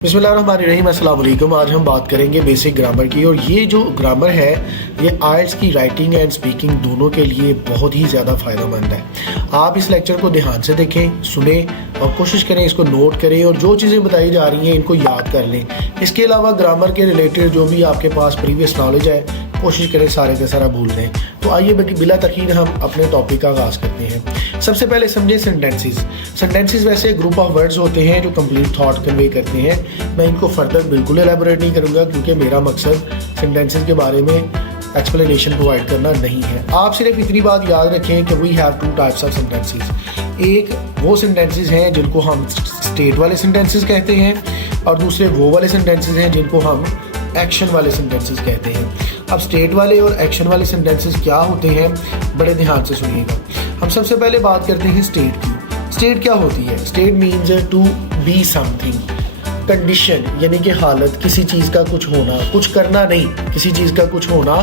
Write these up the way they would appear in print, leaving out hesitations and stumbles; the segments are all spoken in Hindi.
बिस्मिल्लाहिर्रहमानिर्रहीम, अस्सलाम वालेकुम। आज हम बात करेंगे बेसिक ग्रामर की। और ये जो ग्रामर है ये आइल्स की राइटिंग एंड स्पीकिंग दोनों के लिए बहुत ही ज़्यादा फ़ायदेमंद है। आप इस लेक्चर को ध्यान से देखें, सुने और कोशिश करें इसको नोट करें और जो चीज़ें बताई जा रही हैं इनको याद कर लें। इसके अलावा ग्रामर के रिलेटेड जो भी आपके पास प्रीवियस नॉलेज है कोशिश करें सारे का सारा भूल दें। तो आइए बिला तखीर हम अपने टॉपिक का आगाज़ करते हैं। सबसे पहले समझे सेंटेंसेस। सेंटेंसेस वैसे ग्रुप ऑफ वर्ड्स होते हैं जो कंप्लीट थॉट कन्वे करते हैं। मैं इनको फर्दर बिल्कुल एलैबोरेट नहीं करूँगा क्योंकि मेरा मकसद सेंटेंसेस के बारे में एक्सप्लेनेशन प्रोवाइड करना नहीं है। आप सिर्फ इतनी बात याद रखें कि we have two types of sentences. एक वो सेंटेंसेस हैं जिनको हम स्टेट वाले सेंटेंसेस कहते हैं और दूसरे वो वाले सेंटेंसेस हैं जिनको हम एक्शन वाले सेंटेंसेस कहते हैं। अब स्टेट वाले और एक्शन वाले सेंटेंसेस क्या होते हैं, बड़े ध्यान से सुनिएगा। हम सबसे पहले बात करते हैं स्टेट की। स्टेट क्या होती है? State means to be something. Condition यानी कि हालत, किसी चीज़ का कुछ होना, कुछ करना नहीं, किसी चीज़ का कुछ होना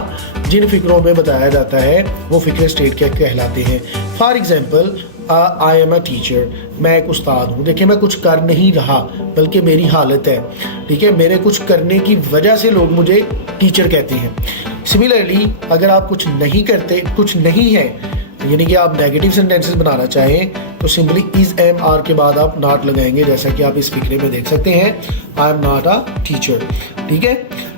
जिन फिक्रों में बताया जाता है वो फिक्र स्टेट के कहलाते हैं। For example, I am a teacher, मैं एक उस्ताद हूँ। देखिए, मैं कुछ कर नहीं रहा बल्कि मेरी हालत है, ठीक है, मेरे कुछ करने की वजह से लोग मुझे टीचर कहते हैं। सिमिलरली अगर आप कुछ नहीं करते, कुछ नहीं है, यानी कि आप नेगेटिव सेंटेंसेस बनाना चाहें तो सिंपली इज एम आर के बाद आप नॉट लगाएंगे, जैसा कि आप इस फिक्रे में देख सकते हैं, I am not a teacher. ठीक है,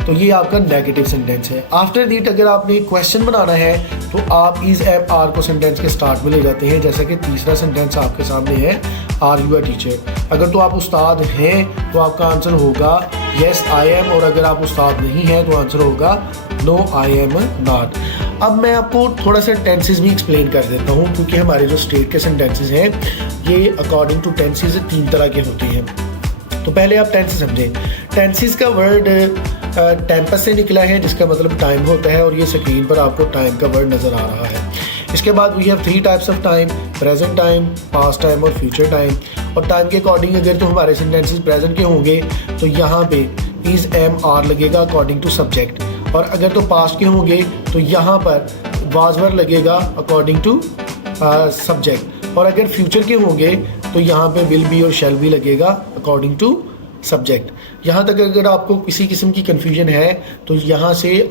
तो ये आपका नेगेटिव सेंटेंस है। आफ्टर दैट अगर आपने क्वेश्चन बनाना है तो आप इज एम आर को सेंटेंस के स्टार्ट में ले जाते हैं, जैसा कि तीसरा सेंटेंस आपके सामने है, आर यू अ टीचर। अगर तो आप उस्ताद हैं तो आपका आंसर होगा येस आई एम, और अगर आप उस्ताद नहीं हैं तो आंसर होगा नो आई एम नॉट। अब मैं आपको थोड़ा सा टेंसेस भी एक्सप्लेन कर देता हूँ क्योंकि हमारे जो स्टेट के सेंटेंसेस हैं ये अकॉर्डिंग टू टेंसेस 3 तरह के होते हैं। तो पहले आप टेंसेस समझें। टेंसेस का वर्ड टेम्पस से निकला है जिसका मतलब टाइम होता है, और ये स्क्रीन पर आपको टाइम का वर्ड नज़र आ रहा है। इसके बाद we have 3 types of time, present time, past time और फ्यूचर टाइम। और टाइम के अकॉर्डिंग अगर तो हमारे सेंटेंसेस प्रेजेंट के होंगे तो यहाँ पे इज एम आर लगेगा अकॉर्डिंग टू सब्जेक्ट, और अगर तो पास्ट के होंगे तो यहाँ पर वाज वर लगेगा अकॉर्डिंग टू सब्जेक्ट, और अगर फ्यूचर के होंगे तो यहाँ पे विल बी और शैल बी लगेगा अकॉर्डिंग टू सब्जेक्ट। यहाँ तक अगर आपको किसी किस्म की कन्फ्यूजन है तो यहाँ से